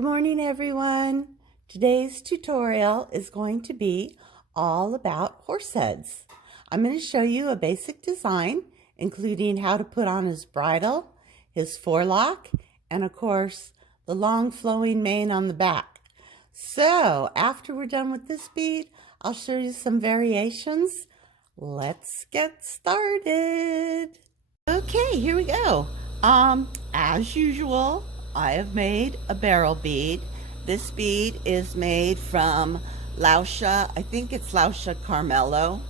Good morning, everyone. Today's tutorial is going to be all about horse heads. I'm going to show you a basic design, including how to put on his bridle, his forelock, and of course, the long flowing mane on the back. So after we're done with this bead, I'll show you some variations. Let's get started. Okay, here we go. As usual, I have made a barrel bead. This bead is made from Lausha. I think it's Lausha Carmelo.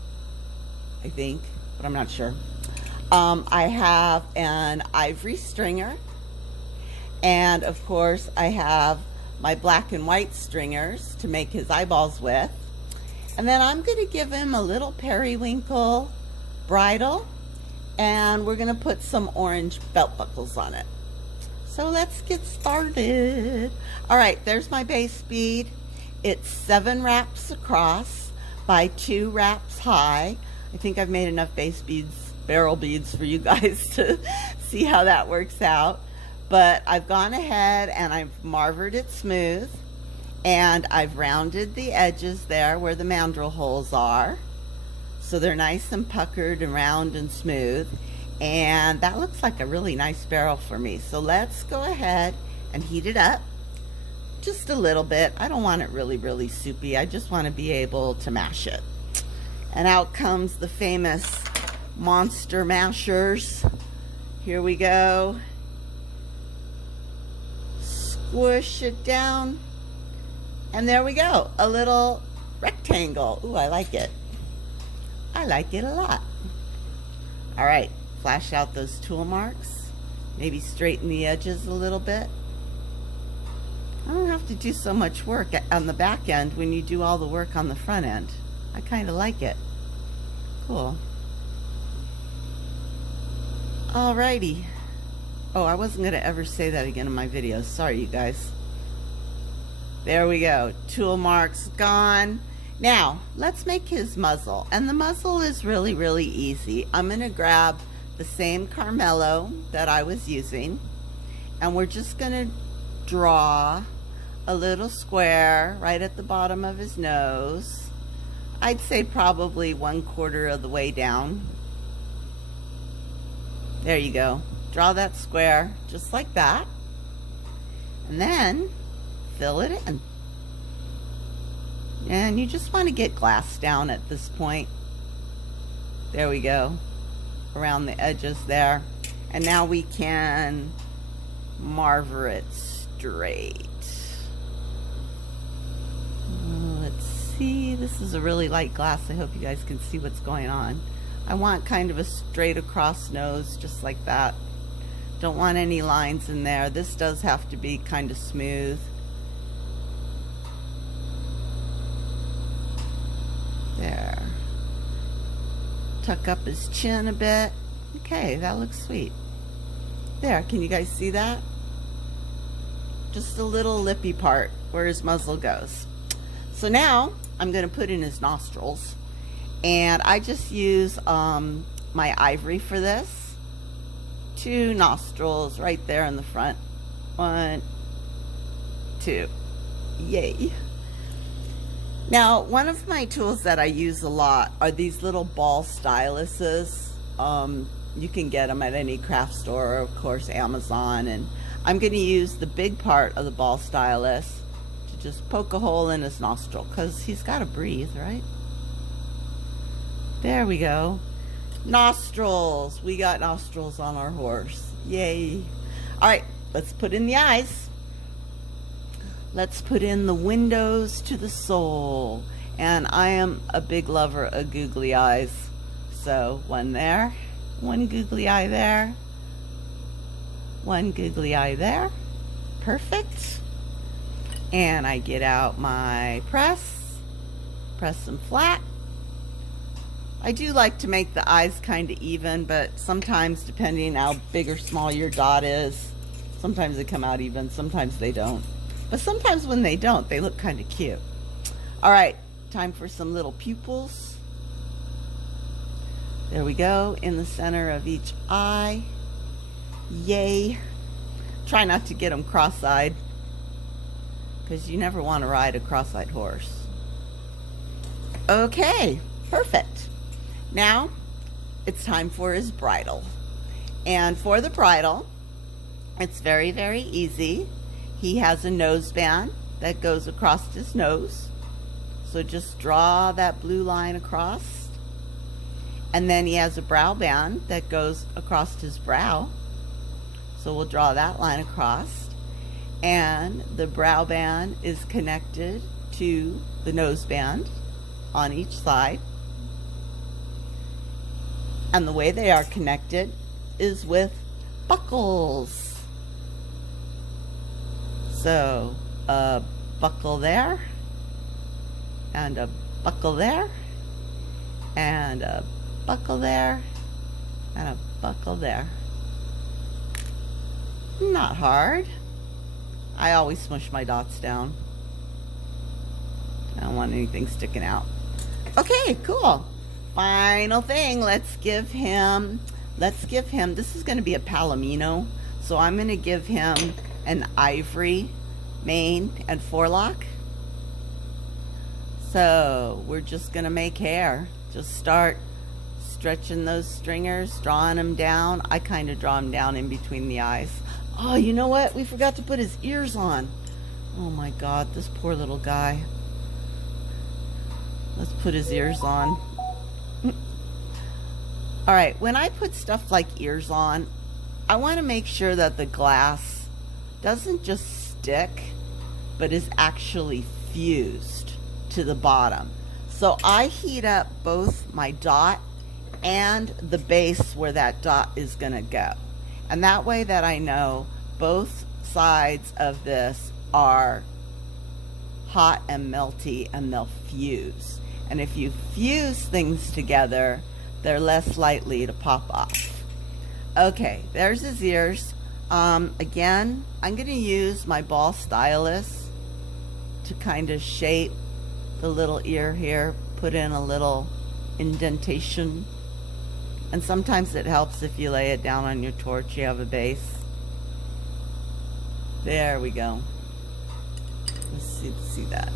I think, but I'm not sure. I have an ivory stringer. And of course, I have my black and white stringers to make his eyeballs with. And then I'm going to give him a little periwinkle bridle. And we're going to put some orange belt buckles on it. So let's get started. All right, there's my base bead. It's 7 wraps across by 2 wraps high. I think I've made enough base beads, barrel beads for you guys to see how that works out. But I've gone ahead and I've marvered it smooth, and I've rounded the edges there where the mandrel holes are. So they're nice and puckered and round and smooth. And that looks like a really nice barrel for me. So let's go ahead and heat it up just a little bit. I don't want it really soupy. I just want to be able to mash it. And out comes the famous monster mashers. Here we go. Squish it down. And there we go. A little rectangle. Ooh, I like it. I like it a lot. All right. Flash out those tool marks, maybe straighten the edges a little bit. I don't have to do so much work on the back end when you do all the work on the front end. I kind of like it. Cool. Alrighty. Oh, I wasn't going to ever say that again in my videos. Sorry, you guys. There we go. Tool marks gone. Now, let's make his muzzle. And the muzzle is really easy. I'm going to grab the same Carmelo that I was using, and we're just going to draw a little square right at the bottom of his nose. I'd say probably 1/4 of the way down. There you go. Draw that square just like that, and then fill it in. And you just want to get glass down at this point. There we go. Around the edges there. And now we can marver it straight. Let's see. This is a really light glass. I hope you guys can see what's going on. I want kind of a straight across nose, just like that. Don't want any lines in there. This does have to be kind of smooth. There. Tuck up his chin a bit. Okay, that looks sweet. There, can you guys see that? Just a little lippy part where his muzzle goes. So now I'm going to put in his nostrils, and I just use my ivory for this. 2 nostrils right there in the front. 1, 2. Yay. Now, one of my tools that I use a lot are these little ball styluses. You can get them at any craft store, or of course Amazon, and I'm going to use the big part of the ball stylus to just poke a hole in his nostril, because he's got to breathe, right? There we go. Nostrils. We got nostrils on our horse. Yay. All right, let's put in the eyes. Let's put in the windows to the soul. And I am a big lover of googly eyes. So 1 there, 1 googly eye there, 1 googly eye there. Perfect. And I get out my press them flat. I do like to make the eyes kind of even, but sometimes, depending how big or small your dot is, sometimes they come out even, sometimes they don't. But sometimes when they don't, they look kind of cute. All right, time for some little pupils. There we go, in the center of each eye. Yay. Try not to get them cross-eyed. because you never want to ride a cross-eyed horse. Okay, perfect. Now it's time for his bridle. And for the bridle, it's very, very easy. He has a nose band that goes across his nose. So just draw that blue line across. And then he has a brow band that goes across his brow. So we'll draw that line across. And the brow band is connected to the nose band on each side. And the way they are connected is with buckles. So a buckle there, and a buckle there, and a buckle there, and a buckle there. Not hard. I always smush my dots down. I don't want anything sticking out. Okay, cool. Final thing, let's give him, this is going to be a palomino, so I'm going to give him an ivory mane and forelock. So we're just going to make hair. Just start stretching those stringers, drawing them down. I kind of draw them down in between the eyes. Oh, you know what? We forgot to put his ears on. Oh my God, this poor little guy. Let's put his ears on. All right, when I put stuff like ears on, I want to make sure that the glass doesn't just stick, but is actually fused to the bottom. So I heat up both my dot and the base where that dot is going to go. And that way that I know both sides of this are hot and melty and they'll fuse. And if you fuse things together, they're less likely to pop off. Okay, there's his ears. Again, I'm going to use my ball stylus to kind of shape the little ear here, put in a little indentation. And sometimes it helps if you lay it down on your torch, you have a base. There we go. Let's see that.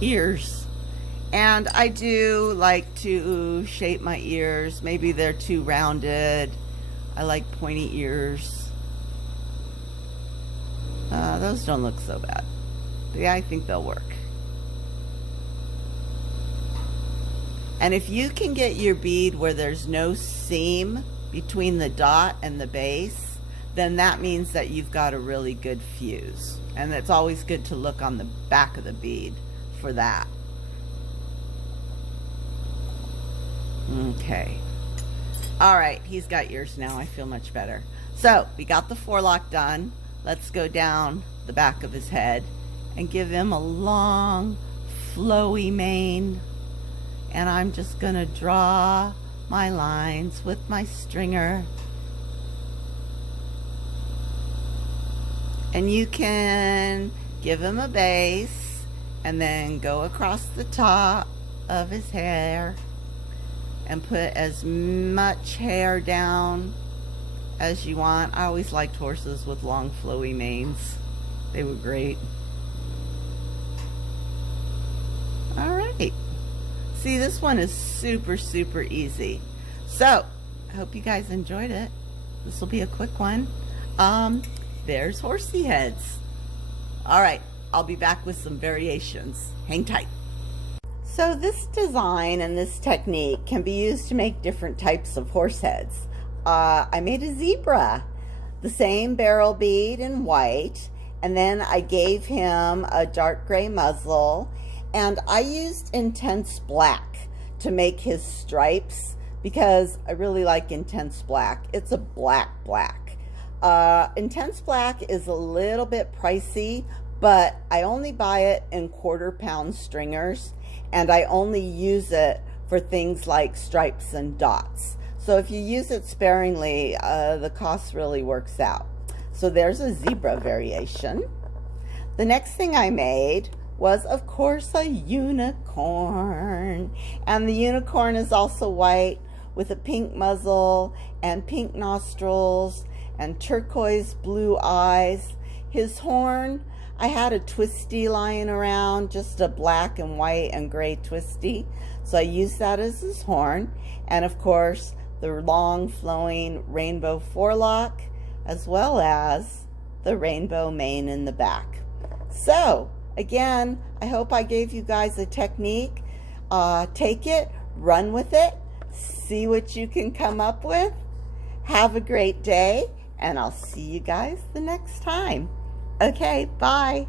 Ears. And I do like to shape my ears. Maybe they're too rounded. I like pointy ears. Those don't look so bad. Yeah, I think they'll work. And if you can get your bead where there's no seam between the dot and the base, then that means that you've got a really good fuse. And it's always good to look on the back of the bead for that. Okay. All right, he's got ears now. I feel much better. So we got the forelock done. Let's go down the back of his head and give him a long, flowy mane. And I'm just going to draw my lines with my stringer. And you can give him a base and then go across the top of his hair and put as much hair down as you want. I always liked horses with long flowy manes. They were great. All right. See, this one is super, super easy. So, I hope you guys enjoyed it. This will be a quick one. There's horsey heads. All right, I'll be back with some variations. Hang tight. So this design and this technique can be used to make different types of horse heads. I made a zebra, the same barrel bead in white, and then I gave him a dark gray muzzle, and I used intense black to make his stripes because I really like intense black. It's a black. Intense black is a little bit pricey, but I only buy it in quarter-pound stringers, and I only use it for things like stripes and dots. So if you use it sparingly, the cost really works out. So there's a zebra variation. The next thing I made was, of course, a unicorn. And the unicorn is also white with a pink muzzle and pink nostrils and turquoise blue eyes. his horn, I had a twisty lying around, just a black and white and gray twisty. So I used that as his horn. And of course, the long flowing rainbow forelock, as well as the rainbow mane in the back. So again, I hope I gave you guys a technique. Take it, run with it, see what you can come up with. Have a great day, and I'll see you guys the next time. Okay, bye.